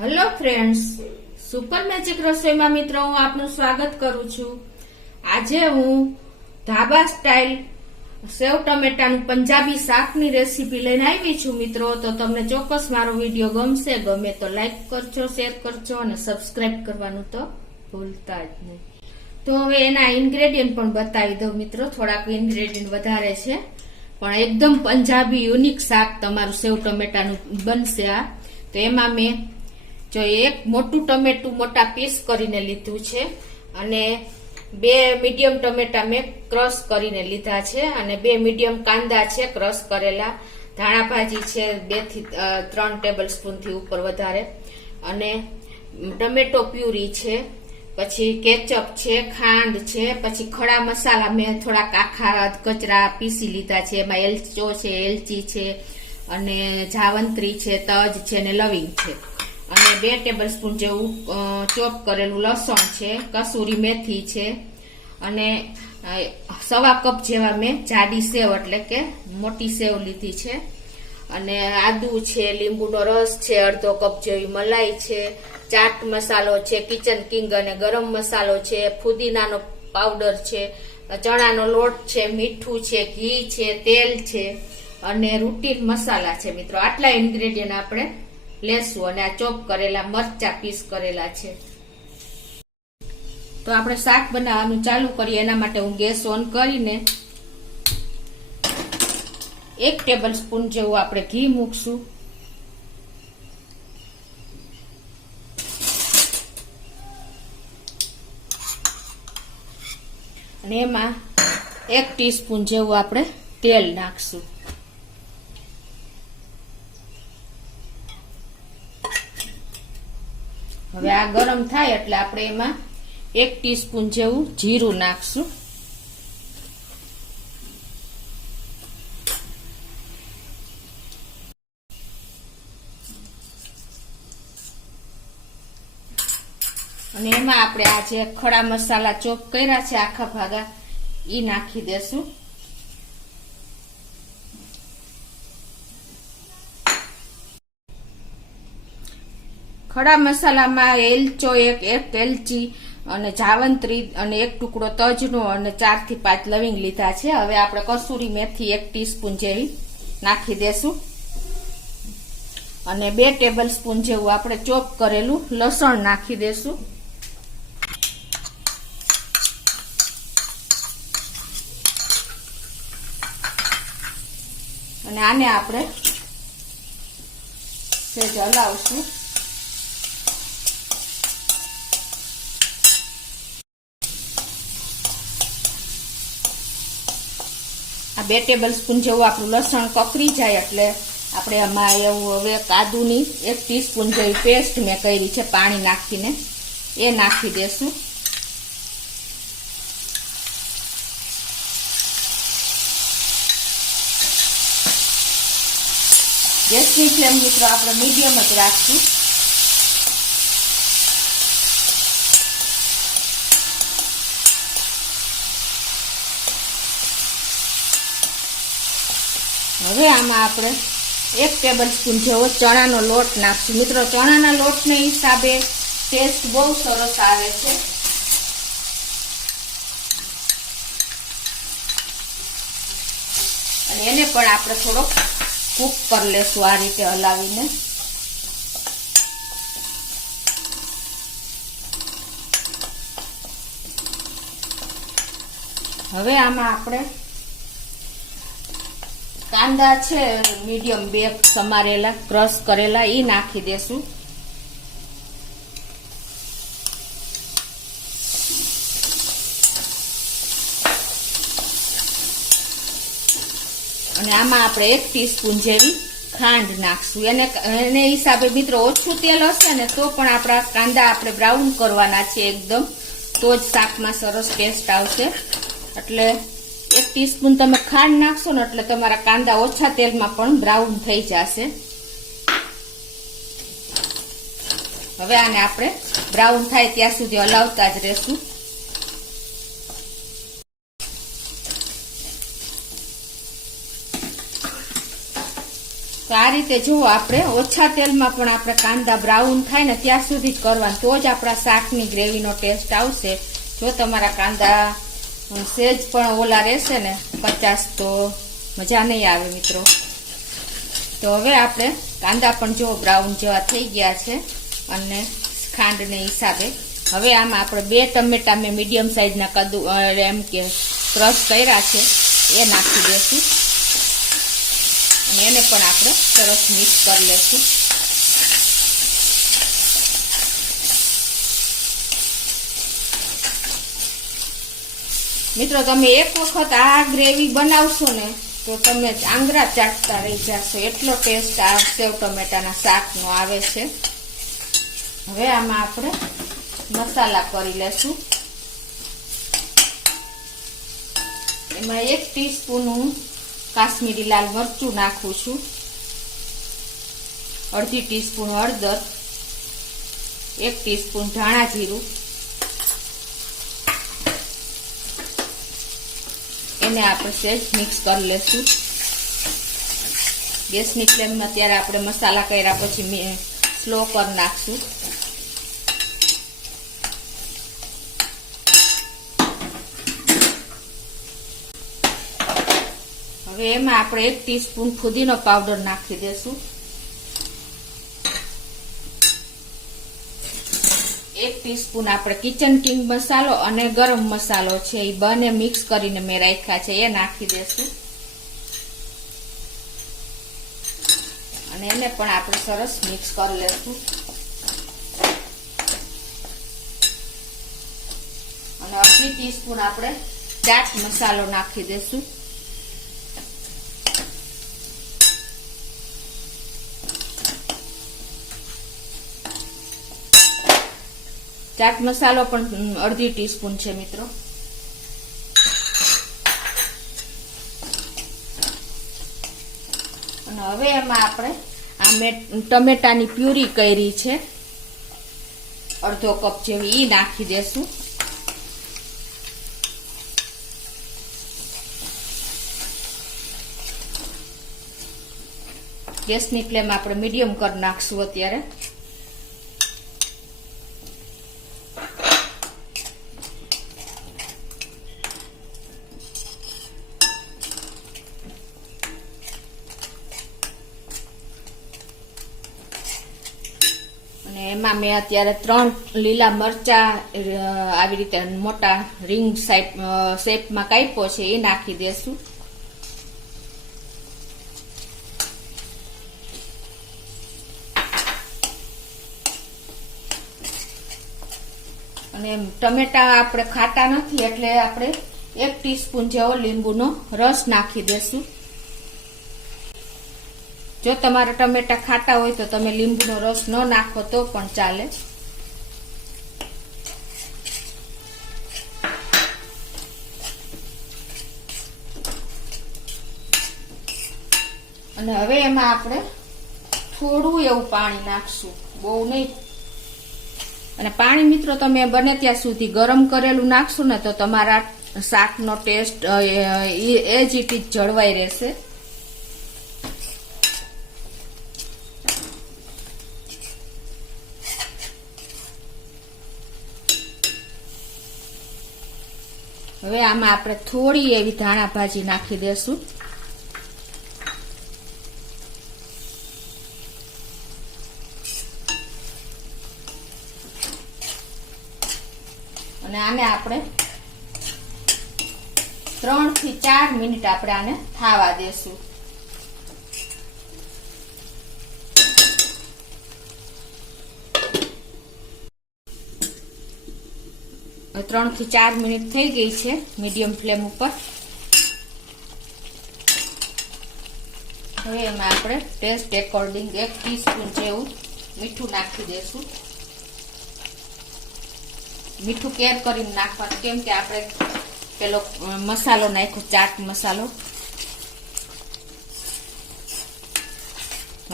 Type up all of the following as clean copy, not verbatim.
Hello friends, super magic રસોઈમાં મિત્રો હું આપનું સ્વાગત કરું છું। આજે હું ધાબા સ્ટાઇલ સેવ ટમેટાનું પંજાબી શાકની રેસીપી લઈને આવી છું મિત્રો। તો તમને ચોક્કસ મારો વિડીયો ગમશે, ગમે તો લાઈક કરજો, શેર કરજો અને સબસ્ક્રાઇબ કરવાનું તો ભૂલતા જ નહીં। તો હવે એના ઇન્ગ્રેડિયન્ટ પણ બતાવી દઉં મિત્રો। થોડાક ઇન્ગ્રેડિયન્ટ વધારે છે પણ એકદમ પંજાબી યુનિક શાક તમારું સેવ ટમેટાનું બનશે આ। તો એમાં મેં જો એક મોટું ટમેટું મોટા પીસ કરીને લીધું છે અને બે મીડિયમ ટમેટા મેં ક્રશ કરીને લીધા છે અને બે મીડિયમ કાંદા છે ક્રશ કરેલા, ધાણા ભાજી છે 2 થી 3 ટેબલ સ્પૂન થી ઉપર વધારે અને ટમેટો પ્યુરી છે, પછી કેચઅપ છે, ખાંડ છે, પછી ખડા મસાલા મેં થોડા આખા કચરા પીસી લીધા છે। એમાં એલચો છે, એલચી છે અને જાવંત્રી છે, તજ છે ને લવિંગ છે અને 2 ટેબલ સ્પૂન જેવું ચોપ કરેલું લસણ છે, કસૂરી મેથી છે અને સવા કપ જેવા મેં જાડી સેવ એટલે કે મોટી સેવ લીધી છે અને આદુ છે, લીંબુનો રસ છે, અડધો કપ જેવી મલાઈ છે, ચાટ મસાલો છે, કિચન કિંગ અને ગરમ મસાલો છે, ફુદીનાનો પાવડર છે, ચણાનો લોટ છે, મીઠું છે, ઘી છે, તેલ છે અને રૂટીન મસાલા છે મિત્રો। આટલા ઇન્ગ્રેડિયન્ટ આપણે લેશું અને આ ચોપ કરેલા મરચા પીસ કરેલા છે। તો આપણે શાક બનાવવાનું ચાલુ કરીએ। એના માટે હું ગેસ ઓન કરીને 1 ટેબલ સ્પૂન જેવું આપણે ઘી મૂકશું અને એમાં 1 ટીસ્પૂન જેવું આપણે તેલ નાખશું। હવે આ ગરમ થાય એટલે આપણે એમાં 1 ટીસ્પૂન જેવું જીરું નાખશું અને એમાં આપણે આ જે ખડા મસાલા ચોપ કર્યા છે આખા ભાગા ઈ નાખી દેશું। ખડા મસાલામાં એલચો એક એલચી અને જાવંત્રી અને 1 ટુકડો તજનો અને 4 થી 5 લવિંગ લીધા છે। હવે આપણે કસૂરી મેથી 1 ટીસ્પૂન જેવી નાખી દેશું અને 2 ટેબલ સ્પૂન જેવું આપણે ચોપ કરેલું લસણ નાખી દેશું અને આને આપણે સહેજ હલાવશું। આ 2 ટેબલ સ્પૂન જેવું આપણું લસણ કકરી જાય એટલે આપણે આમાં એવું હવે કાદુની 1 ટીસ્પૂન જેવી પેસ્ટ મેં કરી છે પાણી નાખીને એ નાખી દેશું। ગેસની ફ્લેમ મિત્રો આપણે મીડિયમ જ રાખશું। હવે આમાં આપણે 1 ટેબલ સ્પૂન જેવો ચણાનો લોટ નાખશું મિત્રો। ચણાના લોટને હિસાબે ટેસ્ટ બહુ સરસ આવે છે અને એને પણ આપણે થોડો કૂક કરી લેશું આ રીતે હલાવીને। હવે આમાં આપણે કાંદા છે મીડિયમ 2 સમારેલા ક્રશ કરેલા ઈ નાખી દેશું અને આમાં આપણે 1 ટીસ્પૂન જેવી ખાંડ નાખશું। એને હિસાબે મિત્રો ઓછું તેલ હશે ને તો પણ આપણા કાંદા આપણે બ્રાઉન કરવાના છે એકદમ, તો જ શાકમાં સરસ ટેસ્ટ આવશે। એટલે 1 ટીસ્પૂન તમે ખાંડ નાખશો ને એટલે તમારા કાંદા ઓછા તેલમાં પણ બ્રાઉન થઈ જશે। હવે આને આપણે બ્રાઉન થાય ત્યાં સુધી હલાવતા જ રહેશું। તો આ રીતે જુઓ, આપણે ઓછા તેલમાં પણ આપણે કાંદા બ્રાઉન થાય ને ત્યાં સુધી જ કરવાનું, તો જ આપણા શાકની ગ્રેવીનો ટેસ્ટ આવશે. જો તમારા કાંદા સેજ પણ ઓલા રહેશે ને 50, તો મજા નહીં આવે મિત્રો. તો હવે આપણે કાંદા પણ જો બ્રાઉન જેવા થઈ ગયા છે, અને ખાંડને હિસાબે હવે આમાં આપણે 2 ટમેટા મેં મીડિયમ સાઈઝના કદુ એમ કે ક્રશ કર્યા છે એ નાખી દેશું, અને એને પણ આપણે સરસ મિક્સ કરી લેશું. મિત્રો તમે એક વખત આ ગ્રેવી બનાવશો ને તો તમે આંગળા ચાટતા રહી જશો, એટલો ટેસ્ટ આ સેવ ટમેટાના શાકનો આવે છે. હવે આમાં આપણે મસાલા કરી લેશું. એમાં 1 ટીસ્પૂન હું કાશ્મીરી લાલ મરચું નાખું છું, અડધી ટીસ્પૂન હળદર, 1 ટીસ્પૂન ધાણા જીરું, એને આપણે સહેજ મિક્સ કરી લેશું. ગેસની ફ્લેમમાં ત્યારે આપણે મસાલા કર્યા પછી સ્લો કરી નાખશું. હવે એમાં આપણે 1 ટીસ્પૂન ફુદીનો પાવડર નાખી દેશું, 1 ટીસ્પૂન આપણે કિચન કિંગ મસાલો અને ગરમ મસાલો છે એ બંને મિક્સ કરીને મેં રાખ્યા છે એ નાખી દેશું, અને એને પણ આપણે સરસ મિક્સ કરી લેશું. અને અડધી ટીસ્પૂન આપણે ચાટ મસાલો નાખી દેશું. ચાટ મસાલો પણ અડધી ટીસ્પૂન છે મિત્રો. અને હવે એમાં આપણે આ મેં ટમેટાની પ્યુરી કરી છે અડધો કપ જેવી, ઈ નાખી દેશું. ગેસની ફ્લેમ આપણે મીડિયમ કરી નાખશું અત્યારે. એમાં મેં અત્યારે 3 લીલા મરચા આવી રીતે મોટા રિંગ શેપમાં કાપ્યો છે એ નાખી દેશું. અને ટમેટા આપણે ખાટા નથી એટલે આપણે 1 ટીસ્પૂન જેવો લીંબુનો રસ નાખી દેશું. જો તમારા ટમેટા ખાટા હોય તો તમે લીંબુનો રસ ન નાખો તો પણ ચાલે. અને હવે એમાં આપણે થોડું એવું પાણી નાખશું, બહુ નહીં. અને પાણી મિત્રો તમે બને ત્યાં સુધી ગરમ કરેલું નાખશો ને તો તમારા શાકનો ટેસ્ટ એ જ ઇટ જળવાઈ રહેશે. હવે આમાં આપણે થોડી એવી ધાણા ભાજી નાખી દેશું. અને આને આપણે 3 થી 4 મિનિટ આપણે આને થાવા દેશું. 3 થી 4 મિનિટ થઈ ગઈ છે મીડિયમ ફ્લેમ ઉપર. હવે એમાં આપણે ટેસ્ટ એકોર્ડિંગ 1 ટીસ્પૂન જેવું મીઠું નાખી દેશું. મીઠું કેર કરીને નાખવાનું, કેમ કે આપણે પેલો મસાલો નાખ્યો ચાટ મસાલો.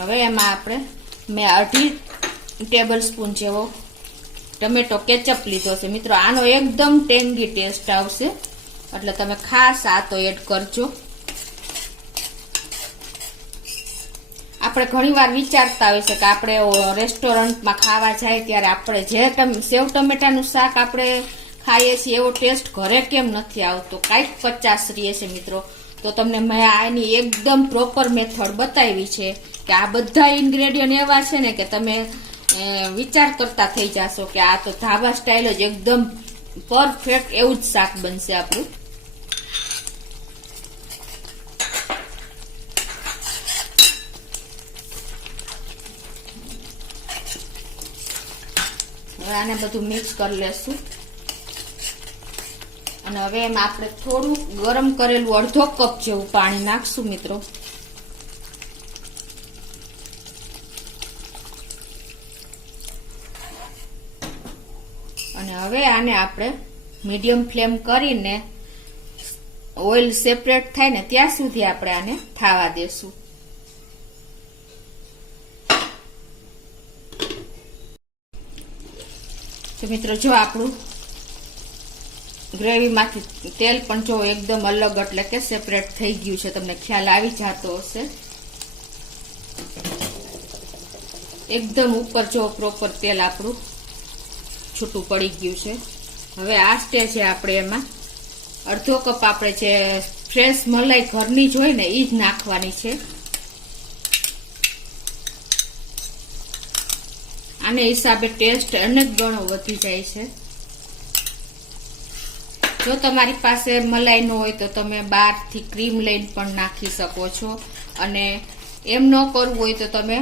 હવે એમાં આપણે મેં 1/2 ટેબલ સ્પૂન જેવો ટમેટો કેચઅપ લીધો છે મિત્રો. આનો એકદમ ટેંગી ટેસ્ટ આવશે એટલે તમે ખાસ આ તો એડ કરજો. આ આપણે ઘણીવાર વિચારતા હોય છે કે આપણે રેસ્ટોરન્ટમાં ખાવા જાય ત્યારે આપણે જે સેવ ટમેટાનું શાક આપણે ખાઈએ છીએ એવો ટેસ્ટ ઘરે કેમ નથી આવતો, કાંઈક કચાશ રહે છે મિત્રો. તો તમને મેં આની એકદમ પ્રોપર મેથડ બતાવી છે કે આ બધા ઇન્ગ્રેડિયન્ટ એવા છે ને કે તમે વિચાર કરતા થઈ જશો કે આ તો ધાબા સ્ટાઇલ જ એકદમ પરફેક્ટ એવું જ શાક બનશે આપણું. હવે આને બધું મિક્સ કરી લેશું અને હવે એમાં આપણે થોડું ગરમ કરેલું અડધો કપ જેવું પાણી નાખશું મિત્રો. અને હવે આને આપણે મીડિયમ ફ્લેમ કરીને ઓઇલ સેપરેટ થાય ને ત્યાં સુધી આપણે આને થાવા દેશું. તો મિત્રો જો આપણું ગ્રેવીમાંથી તેલ પણ જો એકદમ અલગ એટલે કે સેપરેટ થઈ ગયું છે, તમને ખ્યાલ આવી જતો હશે. એકદમ ઉપર જો પ્રોપર તેલ આપણું છૂટું પડી ગયું છે. હવે આ સ્ટેજે આપણે એમાં અડધો કપ આપણે જે ફ્રેશ મલાઈ ઘરની જ હોય ને એ જ નાખવાની છે. આને હિસાબે ટેસ્ટ અનેક ગણો વધી જાય છે. જો તમારી પાસે મલાઈ ન હોય તો તમે બહારથી ક્રીમ લઈને પણ નાખી શકો છો, અને એમ ન કરવું હોય તો તમે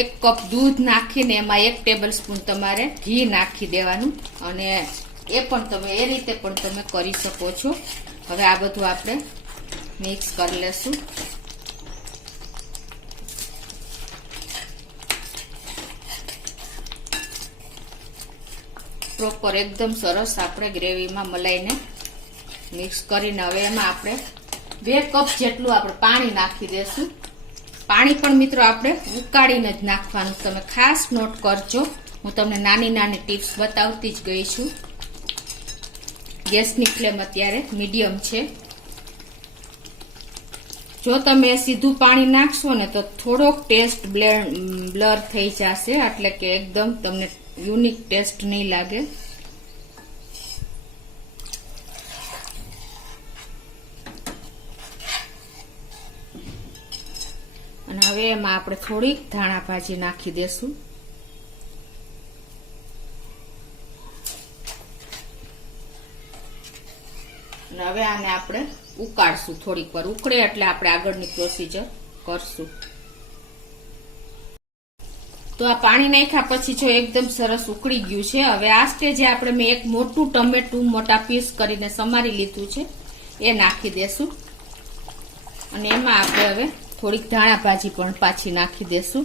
1 કપ દૂધ નાખીને એમાં 1 ટેબલ સ્પૂન તમારે ઘી નાખી દેવાનું, અને એ પણ તમે એ રીતે પણ તમે કરી શકો છો. હવે આ બધું આપણે મિક્સ કરી લેશું. પ્રોપર એકદમ સરસ આપણે ગ્રેવીમાં મલાઈને મિક્સ કરીને હવે એમાં આપણે 2 કપ જેટલું આપણે પાણી નાખી દેશું. પાણી પણ મિત્રો આપણે ઉકાળીને જ નાખવાનું, તમે ખાસ નોટ કરજો. હું તમને નાની નાની ટિપ્સ બતાવતી જ ગઈ છું. ગેસની ફ્લેમ અત્યારે મીડિયમ છે. જો તમે સીધું પાણી નાખશો ને તો થોડોક ટેસ્ટ બ્લર થઈ જશે, એટલે કે એકદમ તમને યુનિક ટેસ્ટ નહીં લાગે. અને હવે એમાં આપણે થોડીક ધાણા ભાજી નાખી દેશું. અને હવે આને આપણે ઉકાળશું થોડીક વાર. ઉકળે એટલે આપણે આગળની પ્રોસીજર કરશું. તો આ પાણી નાખ્યા પછી જો એકદમ સરસ ઉકળી ગયું છે. હવે આ સ્ટેજે આપણે મેં એક મોટું ટમેટું મોટા પીસ કરીને સમારી લીધું છે એ નાખી દેશું. અને એમાં આપણે હવે થોડીક ધાણા ભાજી પણ પાછી નાખી દેશું.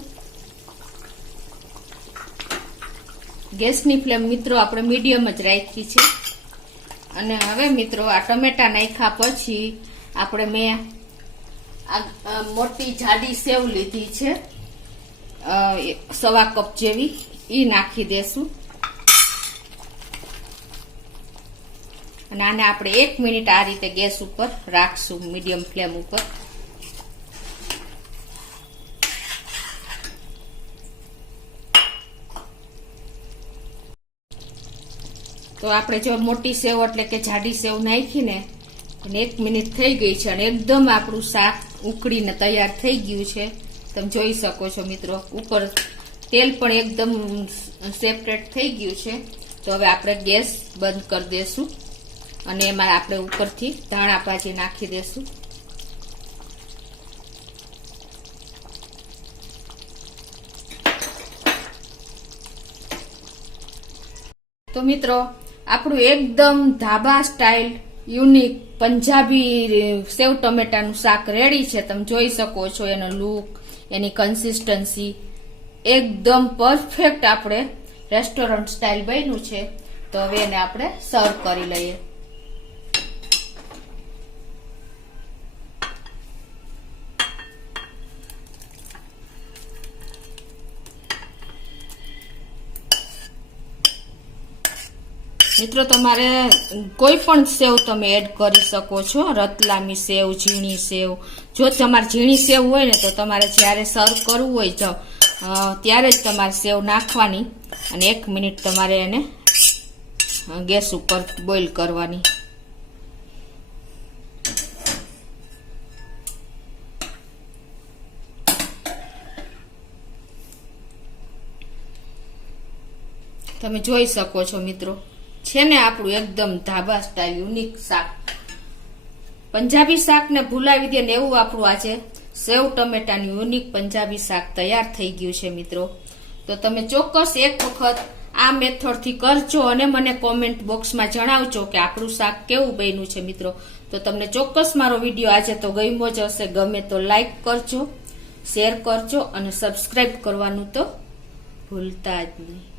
ગેસની ફ્લેમ મિત્રો આપણે મીડિયમ જ રાખી છે. અને હવે મિત્રો આ ટમેટા નાખ્યા પછી આપણે મેં આ મોટી જાડી સેવ લીધી છે 1.25 કપ જેવી, ઈ નાખી દેશું. અને આને આપણે 1 મિનિટ આ રીતે ગેસ ઉપર રાખશું, મીડિયમ ફ્લેમ ઉપર. તો આપણે જો મોટી સેવ એટલે કે જાડી સેવ નાખીને 1 મિનિટ થઈ ગઈ છે અને એકદમ આપણું શાક ઉકળીને તૈયાર થઈ ગયું છે. તમે જોઈ શકો છો મિત્રો, ઉપર તેલ પણ એકદમ સેપરેટ થઈ ગયું છે. તો હવે આપણે ગેસ બંધ કરી દેશું અને એમાં આપણે ઉપરથી ધાણા ભાજી નાખી દેશું. તો મિત્રો આપણું એકદમ ધાબા સ્ટાઇલ યુનિક પંજાબી સેવ ટમેટાનું શાક રેડી છે. તમે જોઈ શકો છો એનો લુક, એની કન્સિસ્ટન્સી એકદમ પરફેક્ટ આપણે રેસ્ટોરન્ટ સ્ટાઇલ બન્યું છે. તો હવે એને આપણે સર્વ કરી લઈએ. મિત્રો તમારે કોઈ પણ સેવ તમે એડ કરી શકો છો, રતલામી સેવ, ઝીણી સેવ. જો તમારે ઝીણી સેવ હોય ને તો તમારે જ્યારે સર્વ કરવું હોય ત્યારે જ તમારે સેવ નાખવાની અને 1 મિનિટ તમારે એને ગેસ ઉપર બોઇલ કરવાની. તમે જોઈ શકો છો મિત્રો, છે ને આપણું એકદમ ધાબા સ્ટાઇલ યુનિક શાક. પંજાબી શાકને ભૂલાવી દે ને એવું આપણું આજે સેવ ટમેટાનું યુનિક પંજાબી શાક તૈયાર થઈ ગયું છે મિત્રો. તો તમે ચોક્કસ એક વખત આ મેથડથી કરજો અને મને કોમેન્ટ બોક્સમાં જણાવજો કે આપણું શાક કેવું બન્યું છે મિત્રો. તો તમને ચોક્કસ મારો વિડીયો આજે તો ગમ્યો જ હશે. ગમે તો લાઈક કરજો, શેર કરજો અને સબસ્ક્રાઈબ કરવાનું તો ભૂલતા જ નહીં.